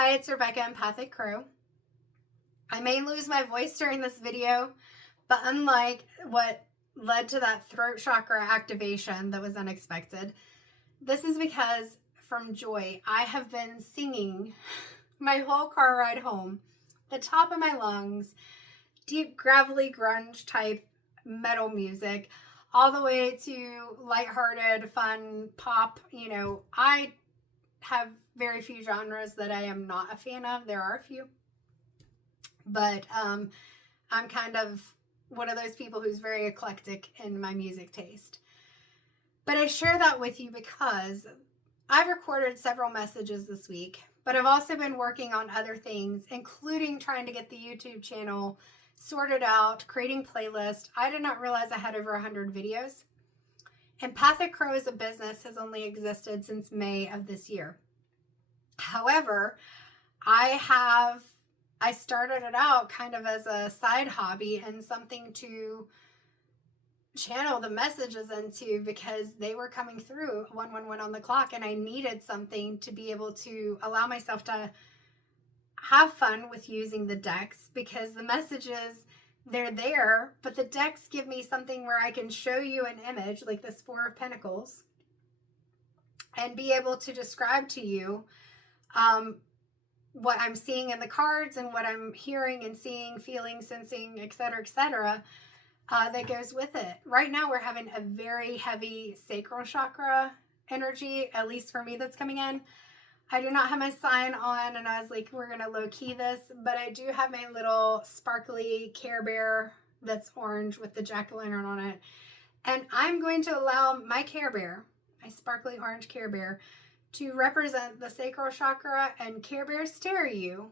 Hi, it's Rebecca, Empathic Crow. I may lose my voice during this video, but unlike what led to that throat chakra activation that was unexpected, this is because from joy, I have been singing my whole car ride home, the top of my lungs, deep gravelly grunge type metal music, all the way to lighthearted, fun pop. I have very few genres that I am not a fan of. There are a few, but I'm kind of one of those people who's very eclectic in my music taste. But I share that with you because I've recorded several messages this week, but I've also been working on other things, including trying to get the YouTube channel sorted out, creating playlists. I did not realize I had over 100 videos. Empathic Crow as a business has only existed since May of this year. However, I started it out kind of as a side hobby and something to channel the messages into because they were coming through 111 on the clock, and I needed something to be able to allow myself to have fun with using the decks, because the messages, they're there, but the decks give me something where I can show you an image like this Four of Pentacles and be able to describe to you what I'm seeing in the cards and what I'm hearing and seeing, feeling, sensing, etc., that goes with it. Right now, we're having a very heavy sacral chakra energy, at least for me, that's coming in. I do not have my sign on, and I was like, we're going to low-key this, but I do have my little sparkly Care Bear that's orange with the jack-o'-lantern on it. And I'm going to allow my Care Bear, my sparkly orange Care Bear, to represent the sacral chakra and Care Bear steer you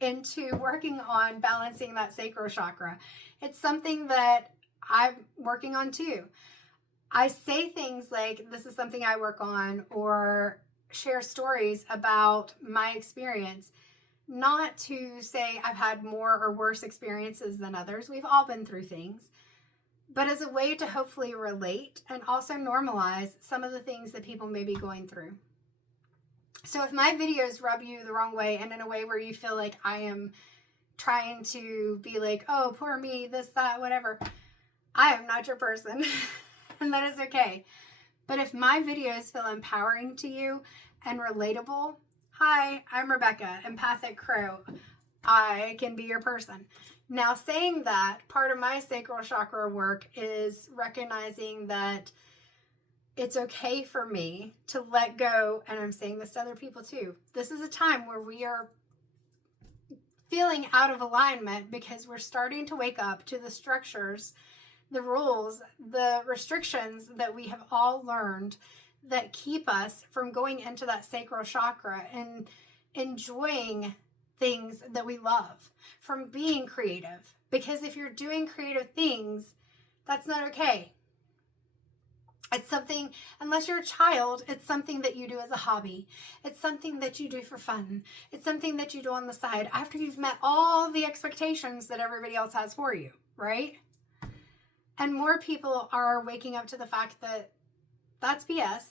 into working on balancing that sacral chakra. It's something that I'm working on too. I say things like, this is something I work on, or share stories about my experience, not to say I've had more or worse experiences than others. We've all been through things, but as a way to hopefully relate and also normalize some of the things that people may be going through. So if my videos rub you the wrong way, and in a way where you feel like I am trying to be like, oh, poor me, this, that, whatever, I am not your person. And that is okay. But if my videos feel empowering to you and relatable, hi, I'm Rebecca, Empathic Crow. I can be your person. Now, saying that, part of my sacral chakra work is recognizing that it's okay for me to let go, and I'm saying this to other people too. This is a time where we are feeling out of alignment because we're starting to wake up to the structures, the rules, the restrictions that we have all learned that keep us from going into that sacral chakra and enjoying things that we love, from being creative. Because if you're doing creative things, that's not okay. It's something, unless you're a child, it's something that you do as a hobby. It's something that you do for fun. It's something that you do on the side after you've met all the expectations that everybody else has for you, right? And more people are waking up to the fact that that's BS,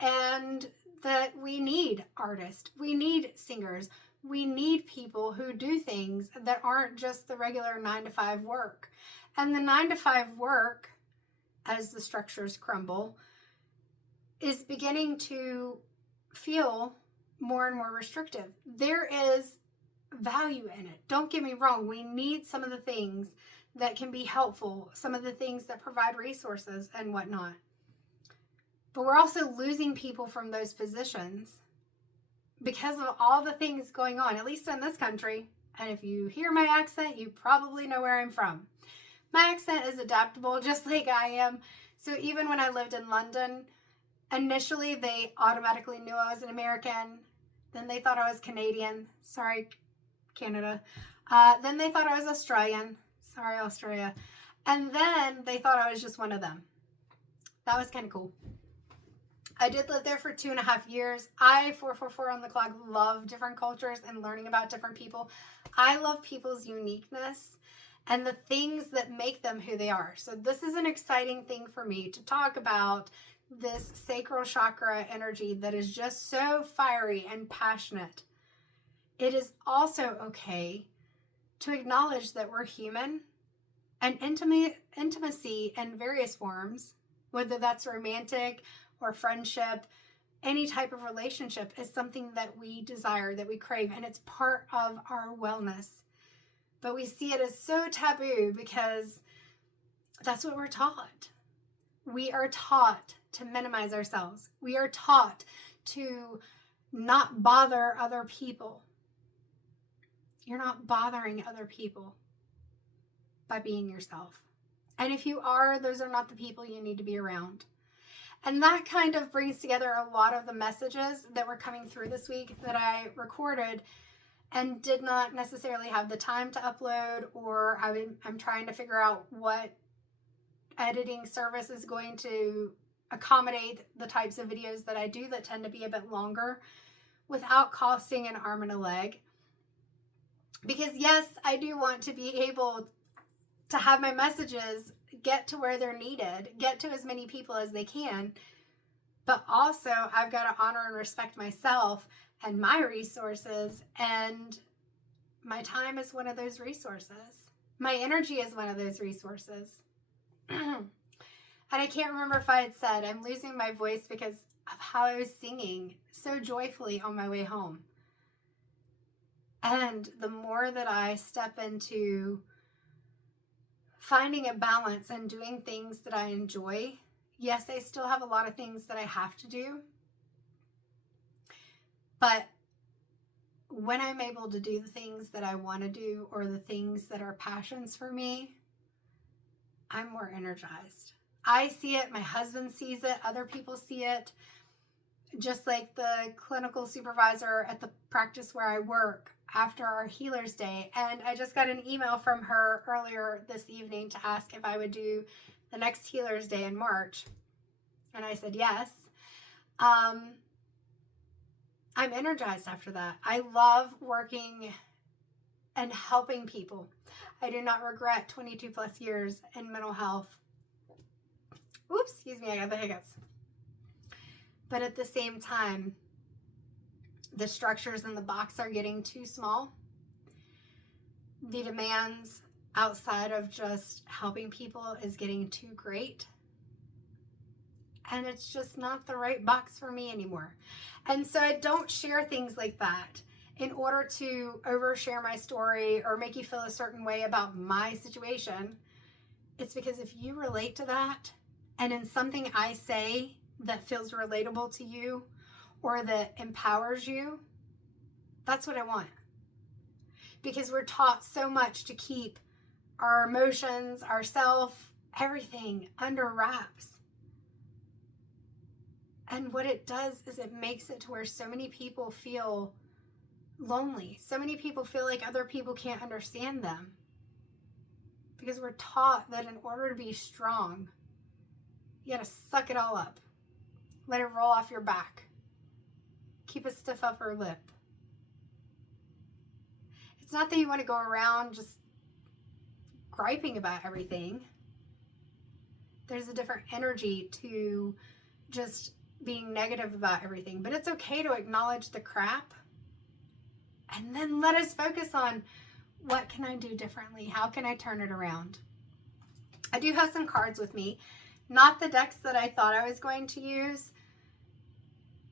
and that we need artists, we need singers, we need people who do things that aren't just the regular 9-to-5 work. And the 9-to-5 work, as the structures crumble, is beginning to feel more and more restrictive. There is value in it. Don't get me wrong. We need some of the things that can be helpful, some of the things that provide resources and whatnot. But we're also losing people from those positions because of all the things going on, at least in this country. And if you hear my accent, you probably know where I'm from. My accent is adaptable, just like I am. So even when I lived in London, initially they automatically knew I was an American. Then they thought I was Canadian. Sorry, Canada. Then they thought I was Australian. Sorry, Australia. And then they thought I was just one of them. That was kind of cool. I did live there for 2.5 years. I, 444 on the clock, love different cultures and learning about different people. I love people's uniqueness and the things that make them who they are. So this is an exciting thing for me to talk about this sacral chakra energy that is just so fiery and passionate, it is also okay to acknowledge that we're human, and intimacy in various forms, whether that's romantic or friendship, any type of relationship, is something that we desire, that we crave, and it's part of our wellness. But we see it as so taboo because that's what we're taught. We are taught to minimize ourselves. We are taught to not bother other people. You're not bothering other people by being yourself. And if you are, those are not the people you need to be around. And that kind of brings together a lot of the messages that were coming through this week that I recorded and did not necessarily have the time to upload, or I'm trying to figure out what editing service is going to accommodate the types of videos that I do that tend to be a bit longer without costing an arm and a leg. Because yes, I do want to be able to have my messages get to where they're needed, get to as many people as they can, but also I've got to honor and respect myself and my resources, and my time is one of those resources. My energy is one of those resources. And I can't remember if I had said, I'm losing my voice because of how I was singing so joyfully on my way home. And the more that I step into finding a balance and doing things that I enjoy, yes, I still have a lot of things that I have to do. But when I'm able to do the things that I want to do, or the things that are passions for me, I'm more energized. I see it, my husband sees it, other people see it. Just like the clinical supervisor at the practice where I work after our Healers Day. And I just got an email from her earlier this evening to ask if I would do the next Healers Day in March. And I said yes. I'm energized after that. I love working and helping people. I do not regret 22 plus years in mental health. Oops, excuse me, I got the hiccups. But at the same time, the structures in the box are getting too small. The demands outside of just helping people is getting too great. And it's just not the right box for me anymore. And so I don't share things like that in order to overshare my story or make you feel a certain way about my situation. It's because if you relate to that, and in something I say that feels relatable to you or that empowers you, that's what I want. Because we're taught so much to keep our emotions, ourself, everything under wraps. And what it does is it makes it to where so many people feel lonely. So many people feel like other people can't understand them. Because we're taught that in order to be strong, you gotta suck it all up. Let it roll off your back. Keep a stiff upper lip. It's not that you want to go around just griping about everything. There's a different energy to just being negative about everything. But it's okay to acknowledge the crap. And then let us focus on what can I do differently? How can I turn it around? I do have some cards with me. Not the decks that I thought I was going to use,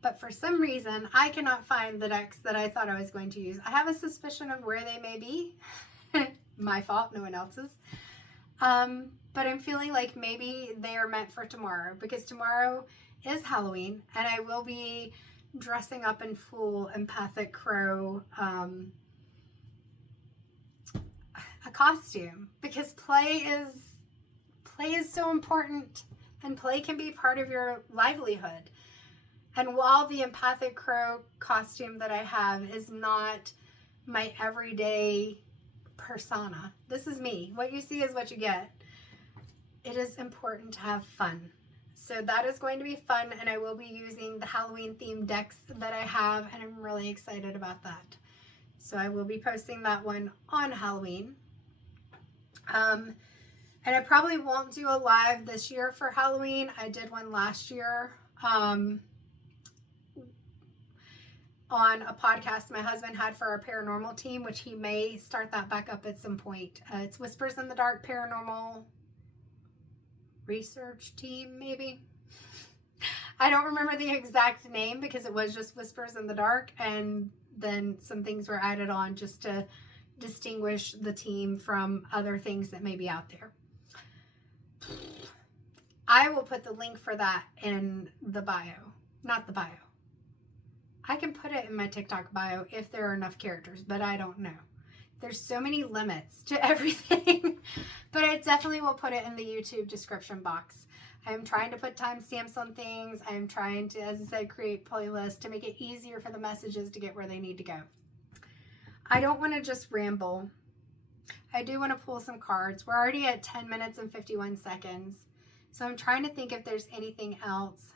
but for some reason, I cannot find the decks that I thought I was going to use. I have a suspicion of where they may be. My fault, no one else's. But I'm feeling like maybe they are meant for tomorrow, because tomorrow is Halloween, and I will be dressing up in full Empathic Crow a costume, because play is so important, and play can be part of your livelihood. And while the Empathic Crow costume that I have is not my everyday persona, this is me. What you see is what you get. It is important to have fun. So that is going to be fun, and I will be using the Halloween themed decks that I have, and I'm really excited about that. So I will be posting that one on Halloween. And I probably won't do a live this year for Halloween. I did one last year on a podcast my husband had for our paranormal team, which he may start that back up at some point. It's Whispers in the Dark Paranormal Research Team, maybe. I don't remember the exact name because it was just Whispers in the Dark, and then some things were added on just to distinguish the team from other things that may be out there. I will put the link for that in the bio. Not the bio. I can put it in my TikTok bio if there are enough characters, but I don't know. There's so many limits to everything. But I definitely will put it in the YouTube description box. I'm trying to put timestamps on things. I'm trying to, as I said, create playlists to make it easier for the messages to get where they need to go. I don't want to just ramble. I do want to pull some cards. We're already at 10 minutes and 51 seconds. So I'm trying to think if there's anything else.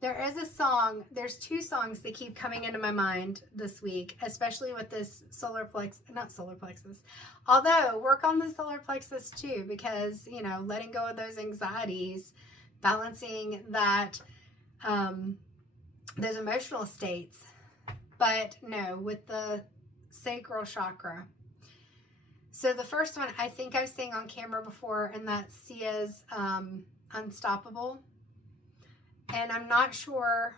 There is a song, there's two songs that keep coming into my mind this week, especially with this not solar plexus. Although, work on the solar plexus too, because, you know, letting go of those anxieties, balancing that, those emotional states. But no, with the sacral chakra. So the first one, I think I've sang on camera before, and that's Sia's Unstoppable. And I'm not sure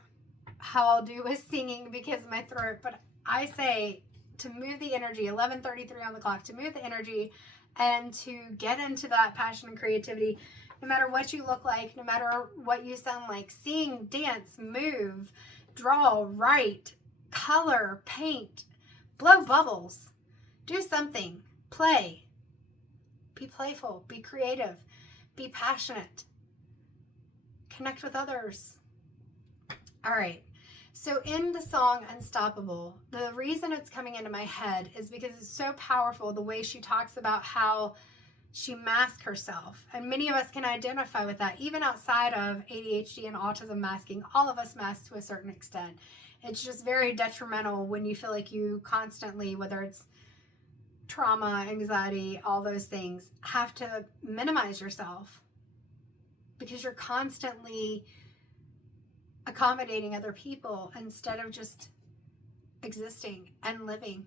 how I'll do with singing because of my throat, but I say to move the energy, 11:33 on the clock, to move the energy and to get into that passion and creativity, no matter what you look like, no matter what you sound like, sing, dance, move, draw, write, color, paint, blow bubbles, do something, play, be playful, be creative, be passionate. Connect with others. All right. So in the song Unstoppable, the reason it's coming into my head is because it's so powerful the way she talks about how she masks herself. And many of us can identify with that, even outside of ADHD and autism masking. All of us mask to a certain extent. It's just very detrimental when you feel like you constantly, whether it's trauma, anxiety, all those things, have to minimize yourself. Because you're constantly accommodating other people instead of just existing and living.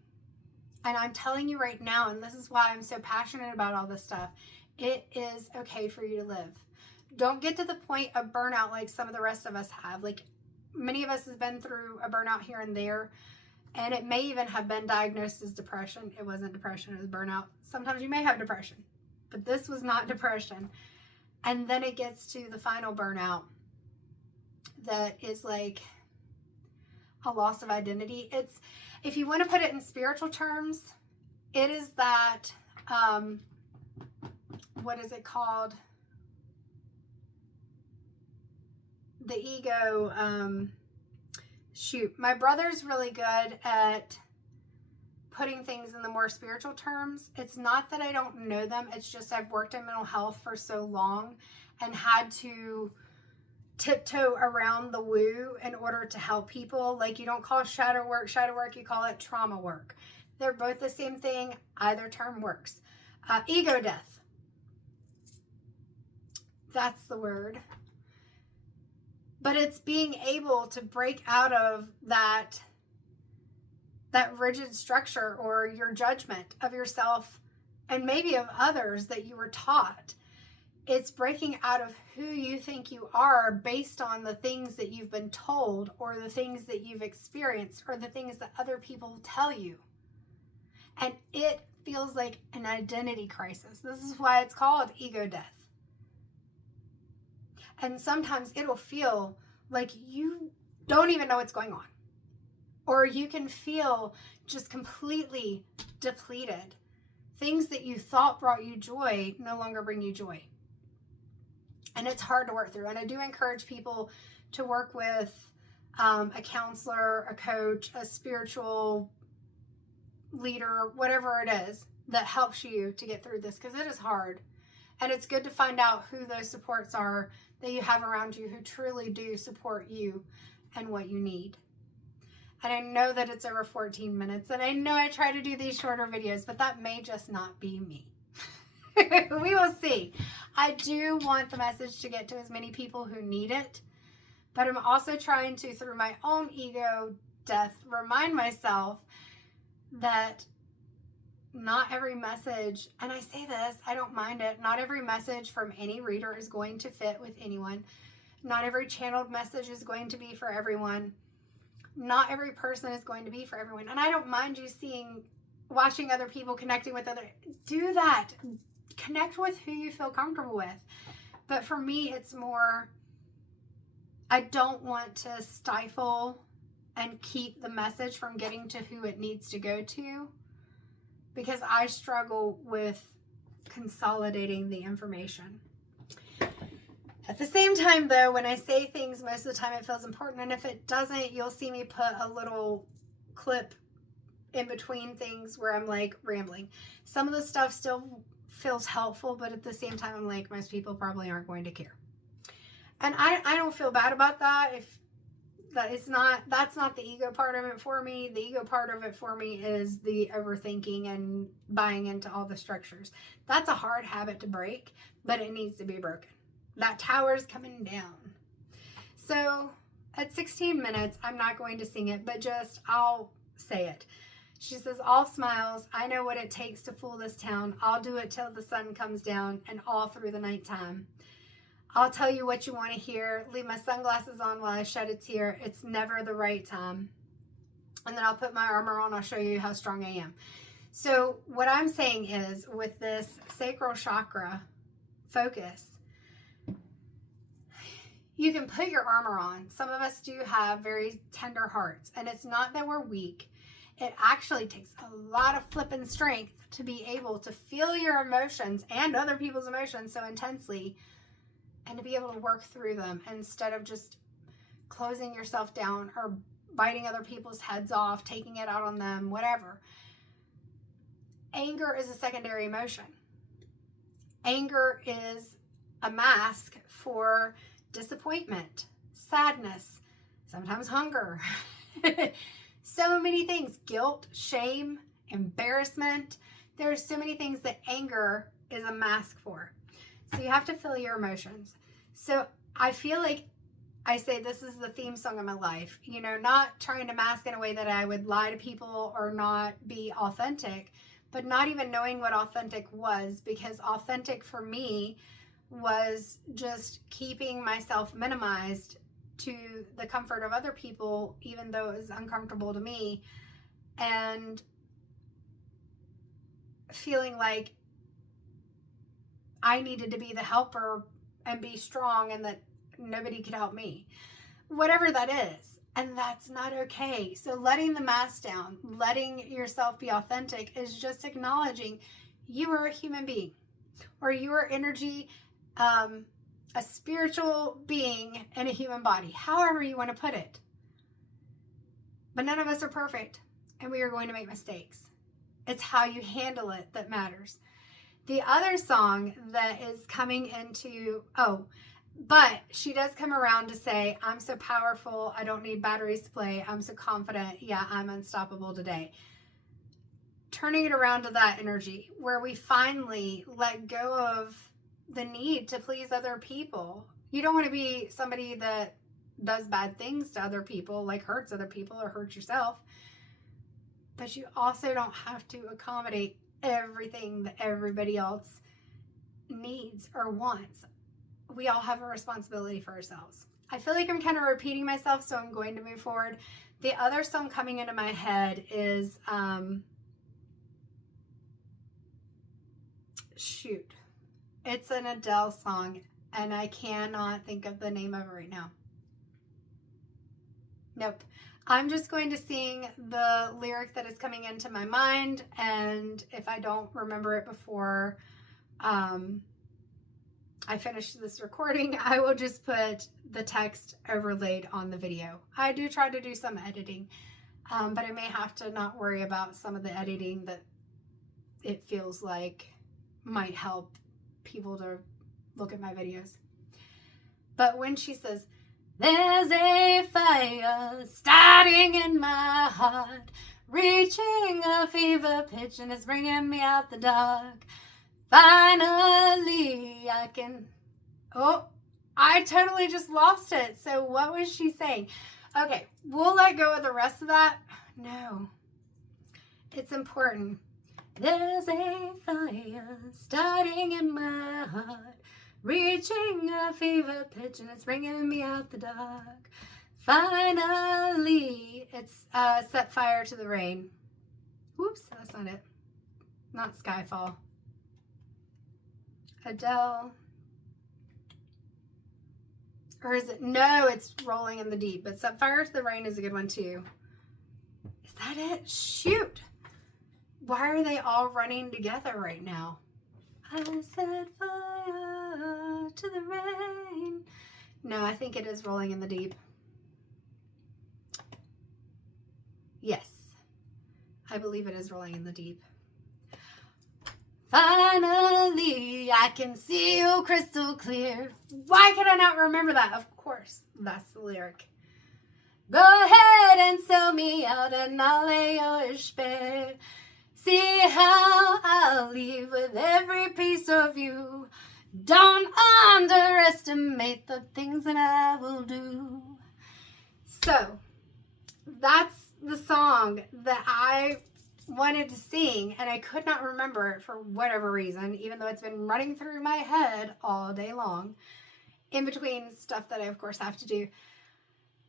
And I'm telling you right now, and this is why I'm so passionate about all this stuff, it is okay for you to live. Don't get to the point of burnout like some of the rest of us have. Like many of us has been through a burnout here and there, and it may even have been diagnosed as depression. It wasn't depression, it was burnout. Sometimes you may have depression, but this was not depression. And then it gets to the final burnout that is like a loss of identity. It's, if you want to put it in spiritual terms, it is that, what is it called? The ego, shoot. My brother's really good at putting things in the more spiritual terms. It's not that I don't know them. It's just I've worked in mental health for so long and had to tiptoe around the woo in order to help people. Like you don't call shadow work, you call it trauma work. They're both the same thing. Either term works. Ego death. That's the word. But it's being able to break out of that rigid structure or your judgment of yourself and maybe of others that you were taught. It's breaking out of who you think you are based on the things that you've been told or the things that you've experienced or the things that other people tell you. And it feels like an identity crisis. This is why it's called ego death. And sometimes it'll feel like you don't even know what's going on. Or you can feel just completely depleted. Things that you thought brought you joy no longer bring you joy. And it's hard to work through. And I do encourage people to work with a counselor, a coach, a spiritual leader, whatever it is that helps you to get through this, because it is hard. And it's good to find out who those supports are that you have around you who truly do support you and what you need. And I know that it's over 14 minutes, and I know I try to do these shorter videos, but that may just not be me. We will see. I do want the message to get to as many people who need it, but I'm also trying to, through my own ego death, remind myself that not every message, and I say this, I don't mind it, not every message from any reader is going to fit with anyone. Not every channeled message is going to be for everyone. Not every person is going to be for everyone. And I don't mind you watching other people, connecting with other, do that. Connect with who you feel comfortable with. But for me, it's more, I don't want to stifle and keep the message from getting to who it needs to go to, because I struggle with consolidating the information. At the same time, though, when I say things, most of the time it feels important. And if it doesn't, you'll see me put a little clip in between things where I'm like rambling. Some of the stuff still feels helpful, but at the same time, I'm like, most people probably aren't going to care. And I don't feel bad about that. If that's not the ego part of it for me. The ego part of it for me is the overthinking and buying into all the structures. That's a hard habit to break, but it needs to be broken. That tower's coming down. So at 16 minutes, I'm not going to sing it, but I'll say it. She says, all smiles, I know what it takes to fool this town. I'll do it till the sun comes down and all through the nighttime. I'll tell you what you want to hear. Leave my sunglasses on while I shed a tear. It's never the right time. And then I'll put my armor on. I'll show you how strong I am. So what I'm saying is, with this sacral chakra focus, you can put your armor on. Some of us do have very tender hearts, and it's not that we're weak. It actually takes a lot of flipping strength to be able to feel your emotions and other people's emotions so intensely, and to be able to work through them instead of just closing yourself down or biting other people's heads off, taking it out on them, whatever. Anger is a secondary emotion. Anger is a mask for disappointment, sadness, sometimes hunger. So many things, guilt, shame, embarrassment. There's so many things that anger is a mask for. So you have to feel your emotions. So I feel like I say this is the theme song of my life, not trying to mask in a way that I would lie to people or not be authentic, but not even knowing what authentic was, because authentic for me was just keeping myself minimized to the comfort of other people, even though it was uncomfortable to me, and feeling like I needed to be the helper and be strong and that nobody could help me, whatever that is. And that's not okay. So letting the mask down, letting yourself be authentic, is just acknowledging you are a human being, or you are energy, a spiritual being in a human body, however you want to put it. But none of us are perfect, and we are going to make mistakes. It's how you handle it that matters. The other song that is coming into, but she does come around to say, I'm so powerful, I don't need batteries to play, I'm so confident, yeah, I'm unstoppable today. Turning it around to that energy where we finally let go of the need to please other people. You don't want to be somebody that does bad things to other people, like hurts other people or hurts yourself. But you also don't have to accommodate everything that everybody else needs or wants. We all have a responsibility for ourselves. I feel like I'm kind of repeating myself, so I'm going to move forward. The other song coming into my head is, it's an Adele song, and I cannot think of the name of it right now. Nope. I'm just going to sing the lyric that is coming into my mind, and if I don't remember it before I finish this recording, I will just put the text overlaid on the video. I do try to do some editing, but I may have to not worry about some of the editing that it feels like might help people to look at my videos. But when she says, there's a fire starting in my heart, reaching a fever pitch, and it's bringing me out the dark. Finally, I can... Oh, I totally just lost it. So what was she saying? Okay, we'll let go of the rest of that. No, it's important. There's a fire starting in my heart, reaching a fever pitch, and it's bringing me out the dark. Finally, it's set fire to the rain. Whoops, that's not it. Not Skyfall. Adele. Or is it? No, it's Rolling in the Deep. But Set Fire to the Rain is a good one too. Is that it? Shoot. Why are they all running together right now? I set fire to the rain. No, I think it is Rolling in the Deep. Yes. I believe it is Rolling in the Deep. Finally, I can see you crystal clear. Why could I not remember that? Of course, that's the lyric. Go ahead and sell me out and I'll lay yours bare. See how I'll leave with every piece of you. Don't underestimate the things that I will do. So, that's the song that I wanted to sing, and I could not remember it for whatever reason, even though it's been running through my head all day long, in between stuff that I, of course, have to do.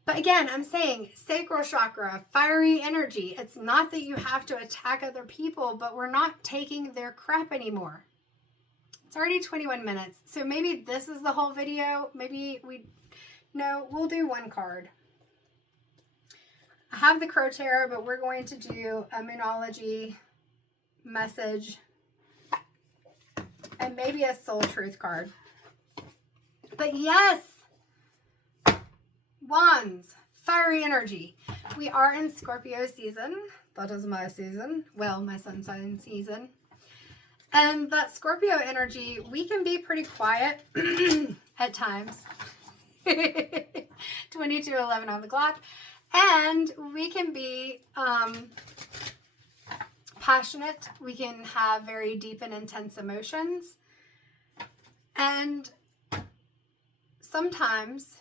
But again, I'm saying sacral chakra, fiery energy. It's not that you have to attack other people, but we're not taking their crap anymore. It's already 21 minutes, so maybe this is the whole video. Maybe we'll do one card. I have the Crow Tarot, but we're going to do a Moonology message and maybe a Soul Truth card. But yes, Wands, fiery energy. We are in Scorpio season. That is my season. Well, my sun sign season. And that Scorpio energy, we can be pretty quiet at times. 22:11 on the clock. And we can be passionate. We can have very deep and intense emotions. And sometimes,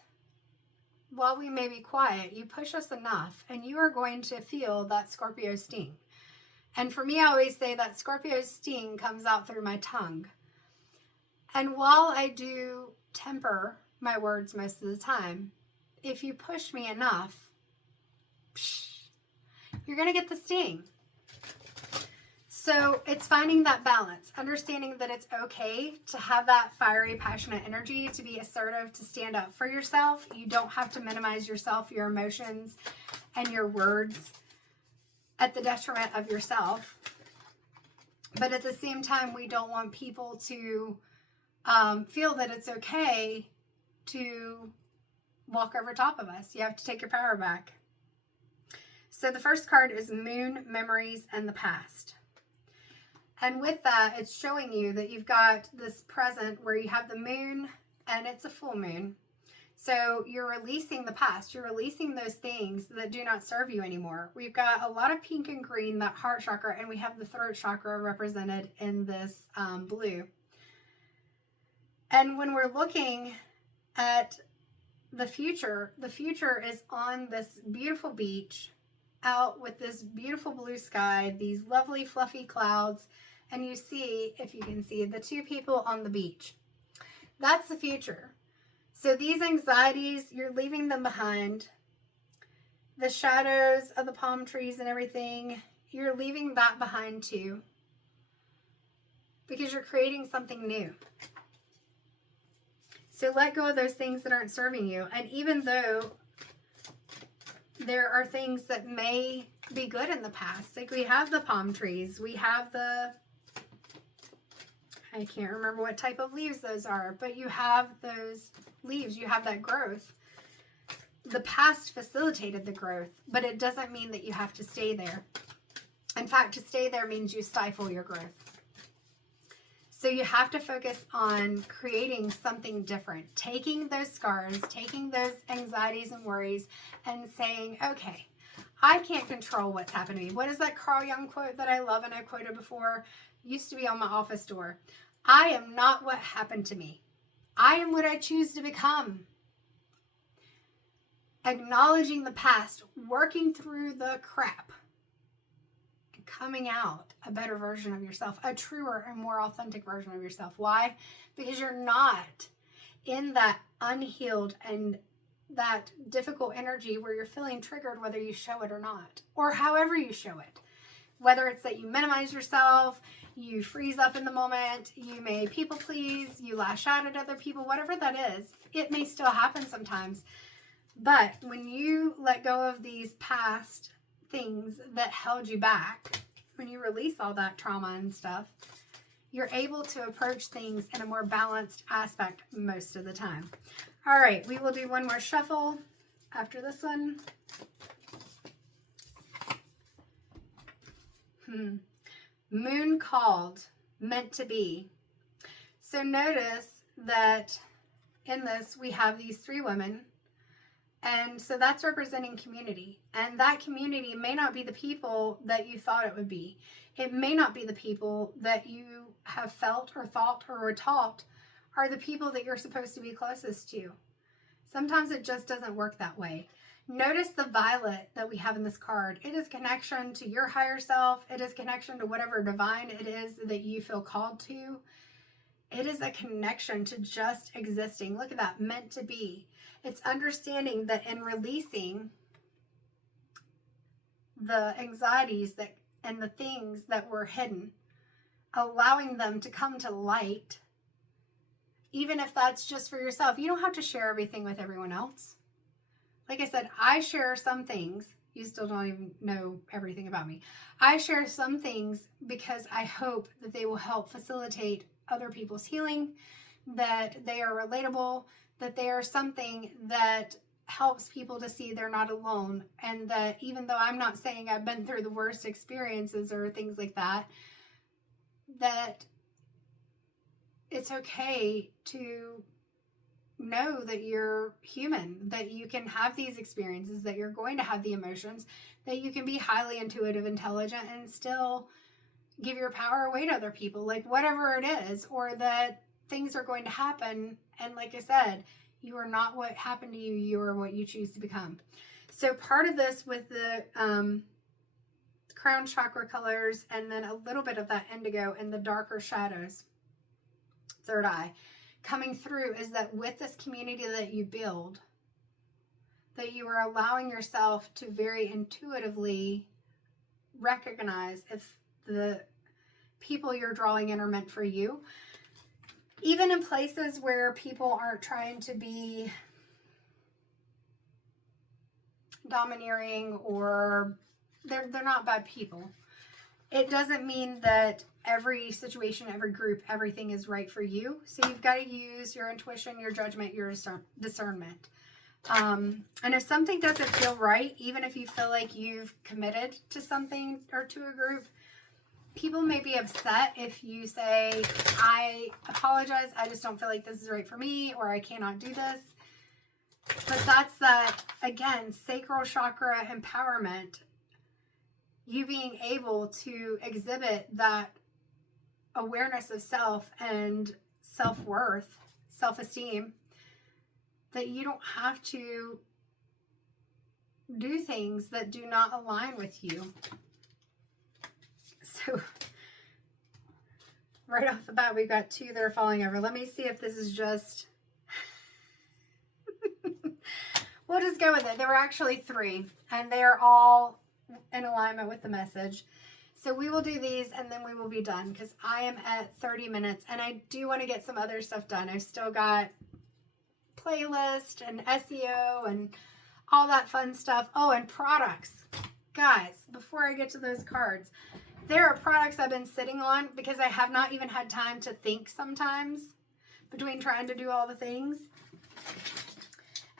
while we may be quiet, you push us enough and you are going to feel that Scorpio sting. And for me, I always say that Scorpio sting comes out through my tongue. And while I do temper my words most of the time, if you push me enough, you're going to get the sting. So it's finding that balance, understanding that it's okay to have that fiery, passionate energy, to be assertive, to stand up for yourself. You don't have to minimize yourself, your emotions, and your words at the detriment of yourself. But at the same time, we don't want people to feel that it's okay to walk over top of us. You have to take your power back. So the first card is Moon, Memories, and the Past. And with that, it's showing you that you've got this present where you have the moon and it's a full moon. So you're releasing the past. You're releasing those things that do not serve you anymore. We've got a lot of pink and green, that heart chakra, and we have the throat chakra represented in this blue. And when we're looking at the future is on this beautiful beach, out with this beautiful blue sky, these lovely fluffy clouds, and you see, if you can see, the two people on the beach. That's the future. So these anxieties, you're leaving them behind. The shadows of the palm trees and everything, you're leaving that behind too, because you're creating something new. So let go of those things that aren't serving you. And even though there are things that may be good in the past, like we have the palm trees, we have I can't remember what type of leaves those are, but you have those leaves, you have that growth. The past facilitated the growth, but it doesn't mean that you have to stay there. In fact, to stay there means you stifle your growth. So you have to focus on creating something different, taking those scars, taking those anxieties and worries, and saying, okay, I can't control what's happened to me. What is that Carl Jung quote that I love and I quoted before? Used to be on my office door. I am not what happened to me. I am what I choose to become. Acknowledging the past, working through the crap, and coming out a better version of yourself, a truer and more authentic version of yourself. Why? Because you're not in that unhealed and that difficult energy where you're feeling triggered whether you show it or not, or however you show it. Whether it's that you minimize yourself, you freeze up in the moment, you may people please, you lash out at other people, whatever that is, it may still happen sometimes. But when you let go of these past things that held you back, when you release all that trauma and stuff, you're able to approach things in a more balanced aspect most of the time. All right, we will do one more shuffle after this one. Moon called, meant to be. So notice that in this we have these three women, and so that's representing community, and that community may not be the people that you thought it would be. It may not be the people that you have felt or thought or were taught are the people that you're supposed to be closest to. Sometimes it just doesn't work that way. Notice the violet that we have in this card. It is connection to your higher self. It is connection to whatever divine it is that you feel called to. It is a connection to just existing. Look at that, meant to be. It's understanding that in releasing the anxieties that and the things that were hidden, allowing them to come to light, even if that's just for yourself. You don't have to share everything with everyone else. Like I said, I share some things. You still don't even know everything about me. I share some things because I hope that they will help facilitate other people's healing, that they are relatable, that they are something that helps people to see they're not alone, and that even though I'm not saying I've been through the worst experiences or things like that, that it's okay to know that you're human, that you can have these experiences, that you're going to have the emotions, that you can be highly intuitive, intelligent, and still give your power away to other people, like whatever it is, or that things are going to happen. And like I said, you are not what happened to you, you are what you choose to become. So part of this with the crown chakra colors, and then a little bit of that indigo and the darker shadows, third eye, coming through, is that with this community that you build, that you are allowing yourself to very intuitively recognize if the people you're drawing in are meant for you. Even in places where people aren't trying to be domineering, or they're not bad people. It doesn't mean that every situation, every group, everything is right for you. So you've got to use your intuition, your judgment, your discernment. And if something doesn't feel right, even if you feel like you've committed to something or to a group, people may be upset if you say, I apologize, I just don't feel like this is right for me, or I cannot do this. But that's that, again, sacral chakra empowerment. You being able to exhibit that awareness of self and self-worth, self-esteem, that you don't have to do things that do not align with you. So right off the bat, we've got two that are falling over. Let me see if this is just... We'll just go with it. There were actually three, and they are all in alignment with the message. So we will do these, and then we will be done, because I am at 30 minutes, and I do want to get some other stuff done. I've still got playlist and SEO and all that fun stuff. Oh, and products. Guys, before I get to those cards, there are products I've been sitting on because I have not even had time to think sometimes between trying to do all the things.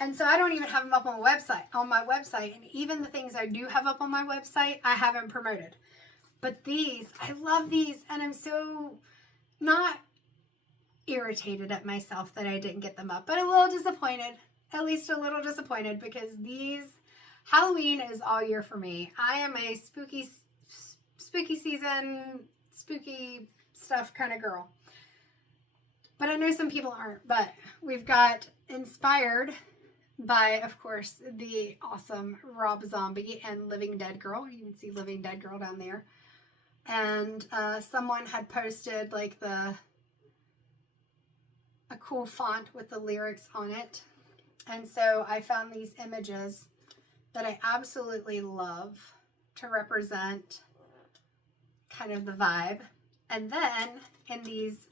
And so I don't even have them up on my website. And even the things I do have up on my website, I haven't promoted. But these, I love these. And I'm so not irritated at myself that I didn't get them up, but a little disappointed, at least a little disappointed, because these, Halloween is all year for me. I am a spooky season, spooky stuff kind of girl. But I know some people aren't. But we've got inspired by, of course, the awesome Rob Zombie and Living Dead Girl. You can see Living Dead Girl down there. And someone had posted like a cool font with the lyrics on it. And so I found these images that I absolutely love to represent kind of the vibe. And then in these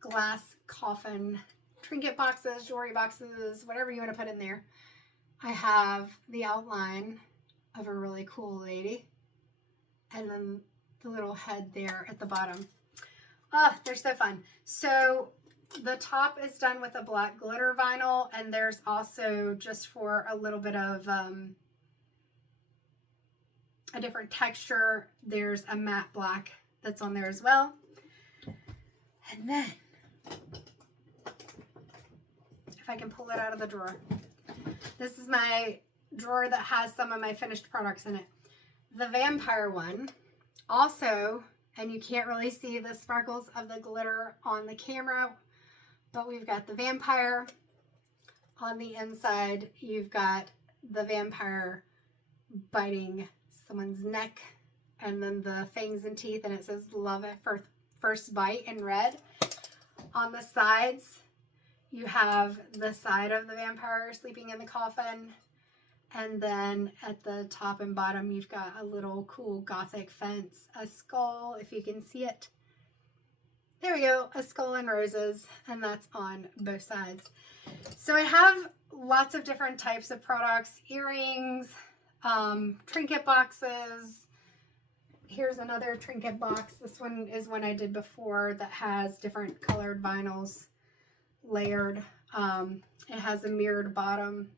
glass coffin trinket boxes, jewelry boxes, whatever you want to put in there, I have the outline of a really cool lady. And then the little head there at the bottom. Oh, they're so fun. So the top is done with a black glitter vinyl, and there's also, just for a little bit of a different texture, there's a matte black that's on there as well. And then, if I can pull it out of the drawer, this is my drawer that has some of my finished products in it. The vampire one also, and you can't really see the sparkles of the glitter on the camera, but we've got the vampire. On the inside, you've got the vampire biting someone's neck, and then the fangs and teeth, and it says love at first bite in red. On the sides, you have the side of the vampire sleeping in the coffin. And then at the top and bottom, you've got a little cool gothic fence, a skull, if you can see it. There we go, a skull and roses, and that's on both sides. So I have lots of different types of products, earrings, trinket boxes. Here's another trinket box. This one is one I did before that has different colored vinyls layered. It has a mirrored bottom.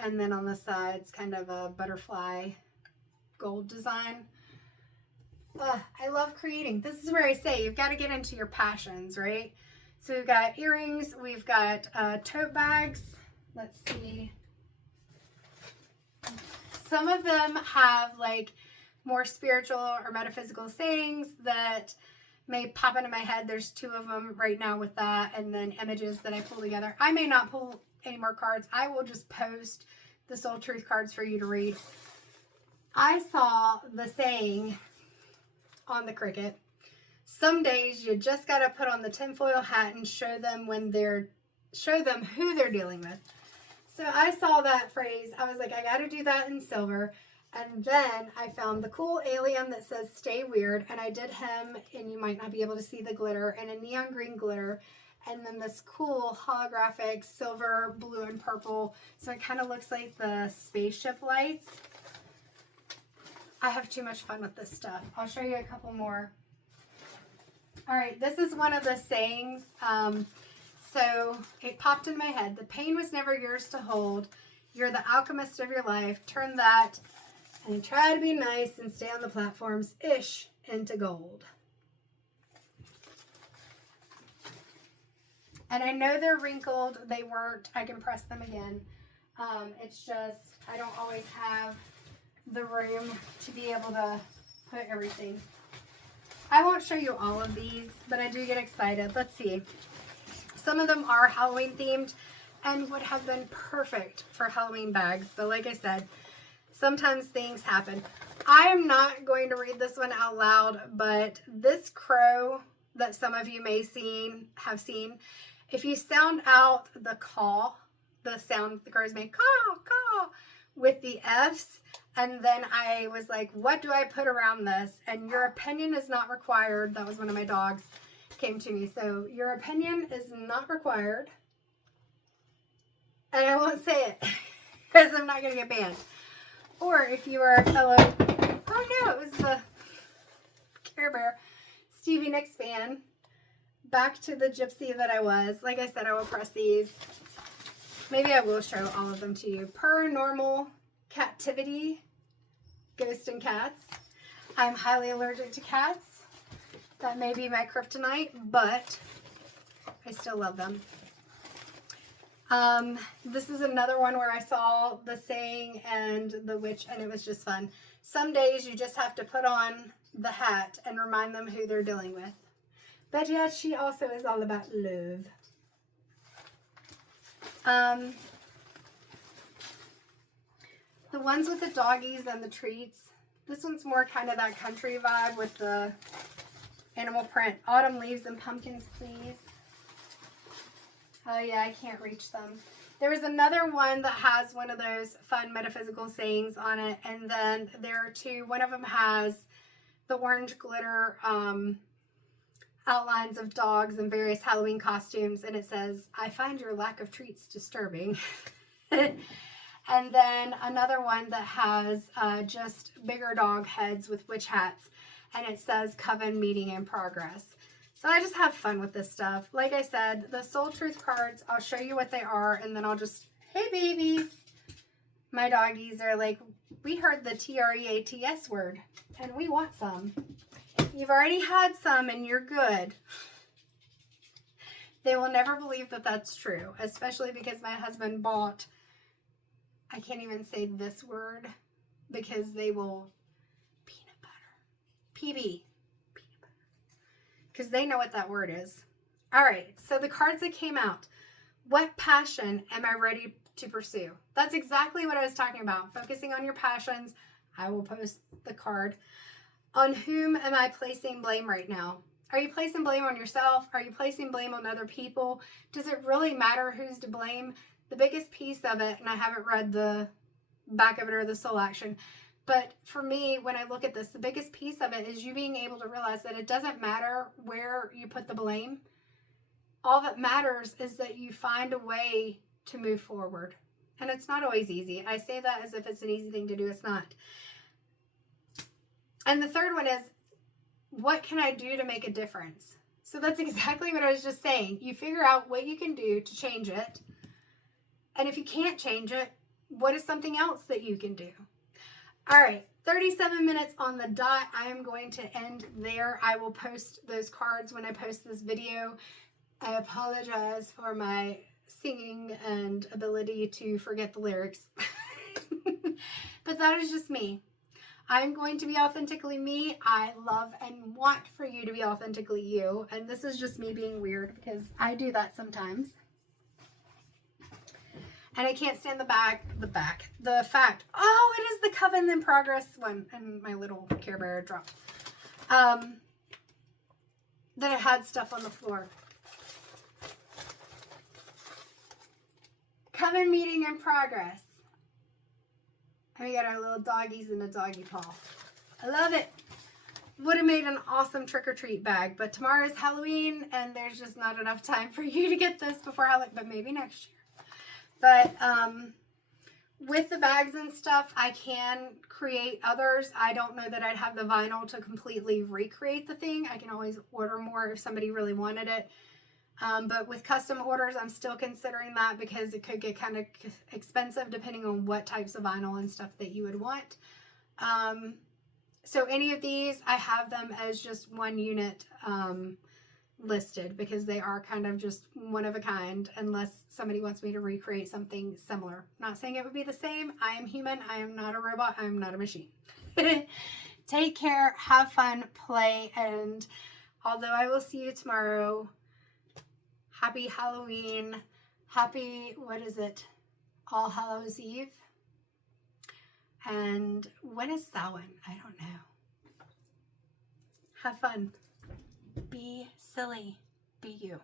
And then on the sides, kind of a butterfly gold design. I love creating. This is where I say you've got to get into your passions, right? So we've got earrings. We've got tote bags. Let's see. Some of them have like more spiritual or metaphysical sayings that may pop into my head. There's 2 of them right now with that. And then images that I pull together. I may not pull any more cards. I will just post the Soul Truth cards for you to read. I saw the saying on the Cricut, some days you just got to put on the tinfoil hat and show them who they're dealing with. So I saw that phrase. I was like, I got to do that in silver. And then I found the cool alien that says stay weird, and I did him, and you might not be able to see the glitter, and a neon green glitter. And then this cool holographic silver, blue, and purple. So it kind of looks like the spaceship lights. I have too much fun with this stuff. I'll show you a couple more. All right, this is one of the sayings. So it popped in my head. The pain was never yours to hold. You're the alchemist of your life. Turn that and try to be nice and stay on the platforms ish into gold. And I know they're wrinkled. They weren't. I can press them again. It's just I don't always have the room to be able to put everything. I won't show you all of these, but I do get excited. Let's see. Some of them are Halloween themed and would have been perfect for Halloween bags. But like I said, sometimes things happen. I am not going to read this one out loud, but this crow that some of you may have seen, if you sound out the caw, the sound the crows make, caw, caw, with the F's, and then I was like, what do I put around this? And your opinion is not required. That was one of my dogs came to me. So your opinion is not required. And I won't say it because I'm not going to get banned. Or if you are a fellow, oh no, it was the Care Bear Stevie Nicks fan. Back to the gypsy that I was. Like I said, I will press these. Maybe I will show all of them to you. Paranormal Captivity, Ghost and Cats. I'm highly allergic to cats. That may be my kryptonite, but I still love them. This is another one where I saw the saying and the witch, and it was just fun. Some days you just have to put on the hat and remind them who they're dealing with. But yet she also is all about love. The ones with the doggies and the treats. This one's more kind of that country vibe with the animal print. Autumn leaves and pumpkins, please. Oh yeah, I can't reach them. There was another one that has one of those fun metaphysical sayings on it. And then there are two. One of them has the orange glitter outlines of dogs in various Halloween costumes. And it says, I find your lack of treats disturbing. And then another one that has just bigger dog heads with witch hats. And it says, Coven Meeting in Progress. So I just have fun with this stuff. Like I said, the Soul Truth cards, I'll show you what they are. And then I'll just, hey babies. My doggies are like, we heard the TREATS word. And we want some. You've already had some and you're good. They will never believe that that's true. Especially because my husband bought, I can't even say this word. Because they will, peanut butter. PB. Peanut butter. Because they know what that word is. Alright, so the cards that came out. What passion am I ready to pursue? That's exactly what I was talking about. Focusing on your passions. I will post the card. On whom am I placing blame right now? Are you placing blame on yourself? Are you placing blame on other people? Does it really matter who's to blame? The biggest piece of it, and I haven't read the back of it or the soul action, but for me, when I look at this, the biggest piece of it is you being able to realize that it doesn't matter where you put the blame. All that matters is that you find a way to move forward. And it's not always easy. I say that as if it's an easy thing to do. It's not. And the third one is, what can I do to make a difference? So that's exactly what I was just saying. You figure out what you can do to change it. And if you can't change it, what is something else that you can do? All right, 37 minutes on the dot. I am going to end there. I will post those cards when I post this video. I apologize for my singing and ability to forget the lyrics. But that is just me. I'm going to be authentically me. I love and want for you to be authentically you. And this is just me being weird because I do that sometimes. And I can't stand the fact. Oh, it is the Coven in Progress one. And my little Care Bear dropped. That it had stuff on the floor. Coven meeting in progress. And we got our little doggies in a doggy paw. I love it. Would have made an awesome trick-or-treat bag. But tomorrow is Halloween. And there's just not enough time for you to get this before Halloween. But maybe next year. But with the bags and stuff, I can create others. I don't know that I'd have the vinyl to completely recreate the thing. I can always order more if somebody really wanted it. But with custom orders, I'm still considering that because it could get kind of expensive depending on what types of vinyl and stuff that you would want. So any of these, I have them as just one unit listed because they are kind of just one of a kind unless somebody wants me to recreate something similar. Not saying it would be the same. I am human. I am not a robot. I am not a machine. Take care. Have fun. Play. And although I will see you tomorrow, happy Halloween. Happy, what is it? All Hallows Eve. And when is Samhain? I don't know. Have fun. Be silly. Be you.